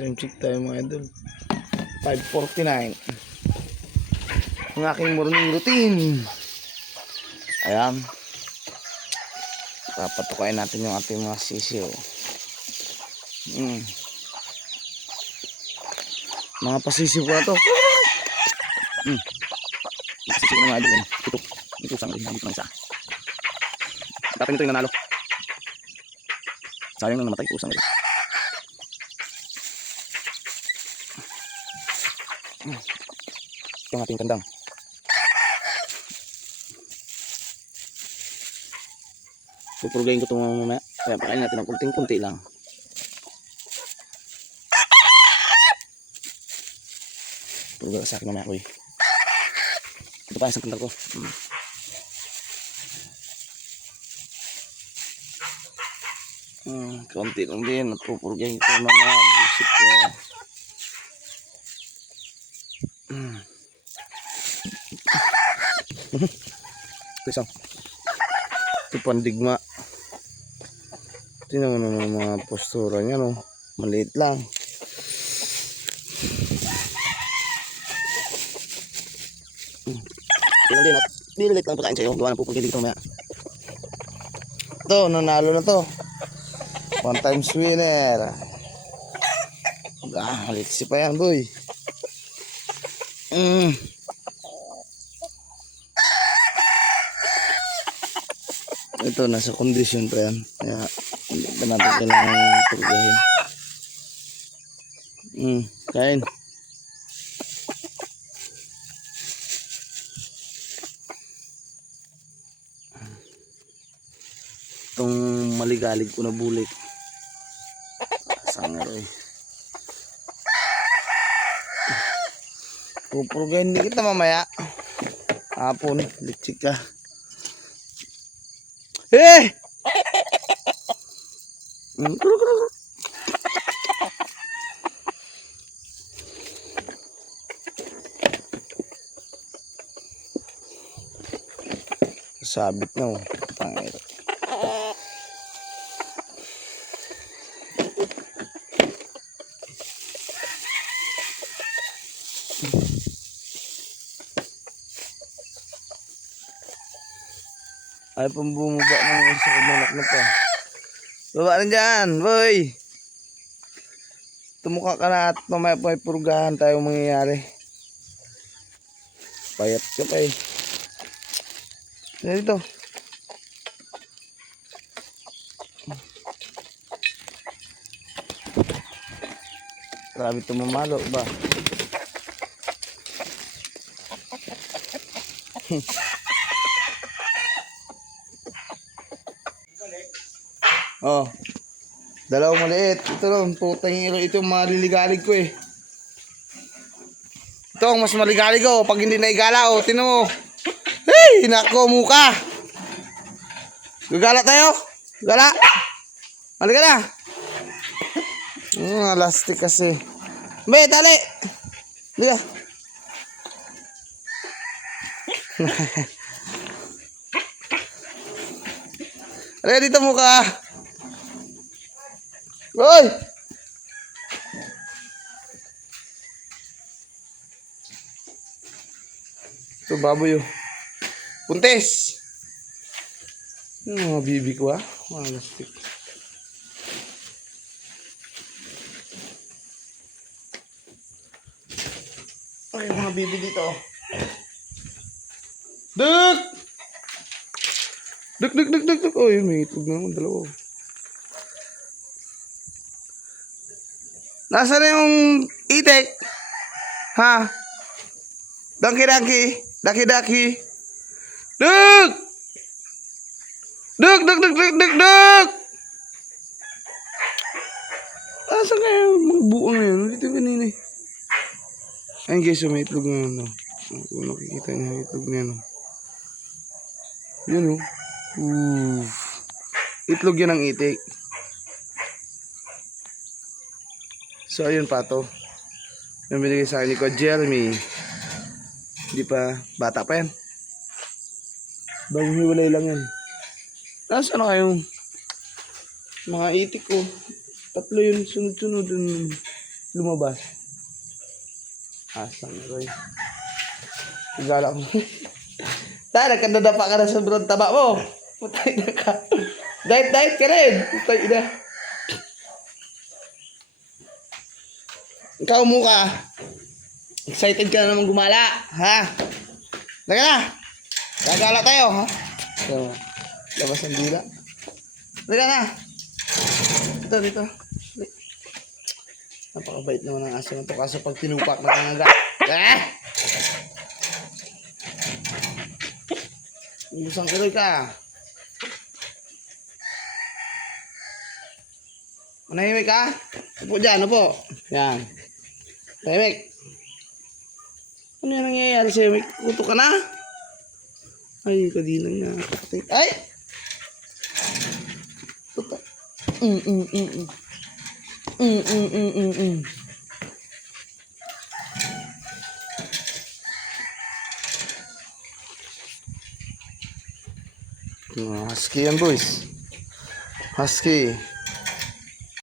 Time check tayo mga idol. 5:49. Ang aking morning routine. Ayan. Papatukain natin yung ating mga sisiw. Mga pasisiw ko na to. Pasisiw na mga idol. Ito sang rin. Nandito na isa. Dapat ito yung nanalo. Sayang nang namatay ko sang rin. Ito ang ating kandang. Pupurgayin ko ito mamaya. Kaya pakain natin ng kunting-kunti lang. Purga sa akin mamaya ko eh. Ito pa isang kandang ko. Kaunti lang din. Pupurgayin ko mamaya. Busit ko. Isang ito pandigma. Tingnan mo naman mga postura niya, no? Maliit lang. Tingnan din at bililit lang pagkain sa'yo. Gawa ng pupugin dito mamaya. Ito, nanalo na to. One times winner. Maliit si pa yan, boy. Ito, nasa kondisyon pa yan. Kaya, hindi pa natin kailangan purgahin. Kain. Itong maligalig ko na bulik. Sangaroy. Pupurgahin din kita mamaya. Hapon, litsik ka. Eh! Sabit na oh. Pangit. Ay pang bumaba ng sa kumanak na pa. Baba na dyan, boy. Tumuka ka na at mamaya pa may purgahan tayo mangyayari. Payat ka pa eh. Dito. Grabe ito mamalo ba? Oh. Dalawang maliit. Ito lang, putang ilo. Ito yung maliligalig ko eh. Ito ang mas maligalig ko. Pag hindi naigala, oh, tinan mo. Hey, nako muka. Gagala tayo. Gala. Halika na. Lastik kasi. Be, tali. Halika. Halika dito muka. Hoy! Ito baboy oh. Puntes! Mga bibi ko ah. Mga lastik. Ay, mga bibi dito. Duk! Duk, duk, duk, duk, duk. Oh, yun, may itlog naman. Dalawa. Nasaan na yung itik? Ha? Daki-daki? Daki-daki? Duk! Duk, duk, duk, duk, duk, duk! Nasaan na yung mga buong na yun? Dito kanina eh. Ayun guys, may itlog na ano. Kung nakikita niyo yung itlog na ano. Yun oh. Itlog yan ang itik. So ayun pa to. Yung binigay sa akin ni Kuya Jeremy. Hindi pa, bata pa yan. Bagong hiwalay lang yan. Nasaan na kayong mga itik ko? Tatlo yun, sunod-sunod. lumabas. Asang Roy. Igala ko. Tayo, nagkandadapa ka na sa broad taba mo. Putay na ka. Diet ka rin. Putay na. Ikaw mukha. Excited ka na naman gumala. Ha? Laga na. Gagala tayo. Ha? So, labas ang dila. Laga na. Dito. Napakabait naman ang aso na to. Kaso pag tinupak na nangaga. Busang kiloy ka. Manahimik ka? Upo dyan, upo. Yan. Tahimik. Ano yung nangyayari sa'yo? May kuto ka na? Ay, kadilan niya. Ay! Tuta. Husky yan, boys. Husky.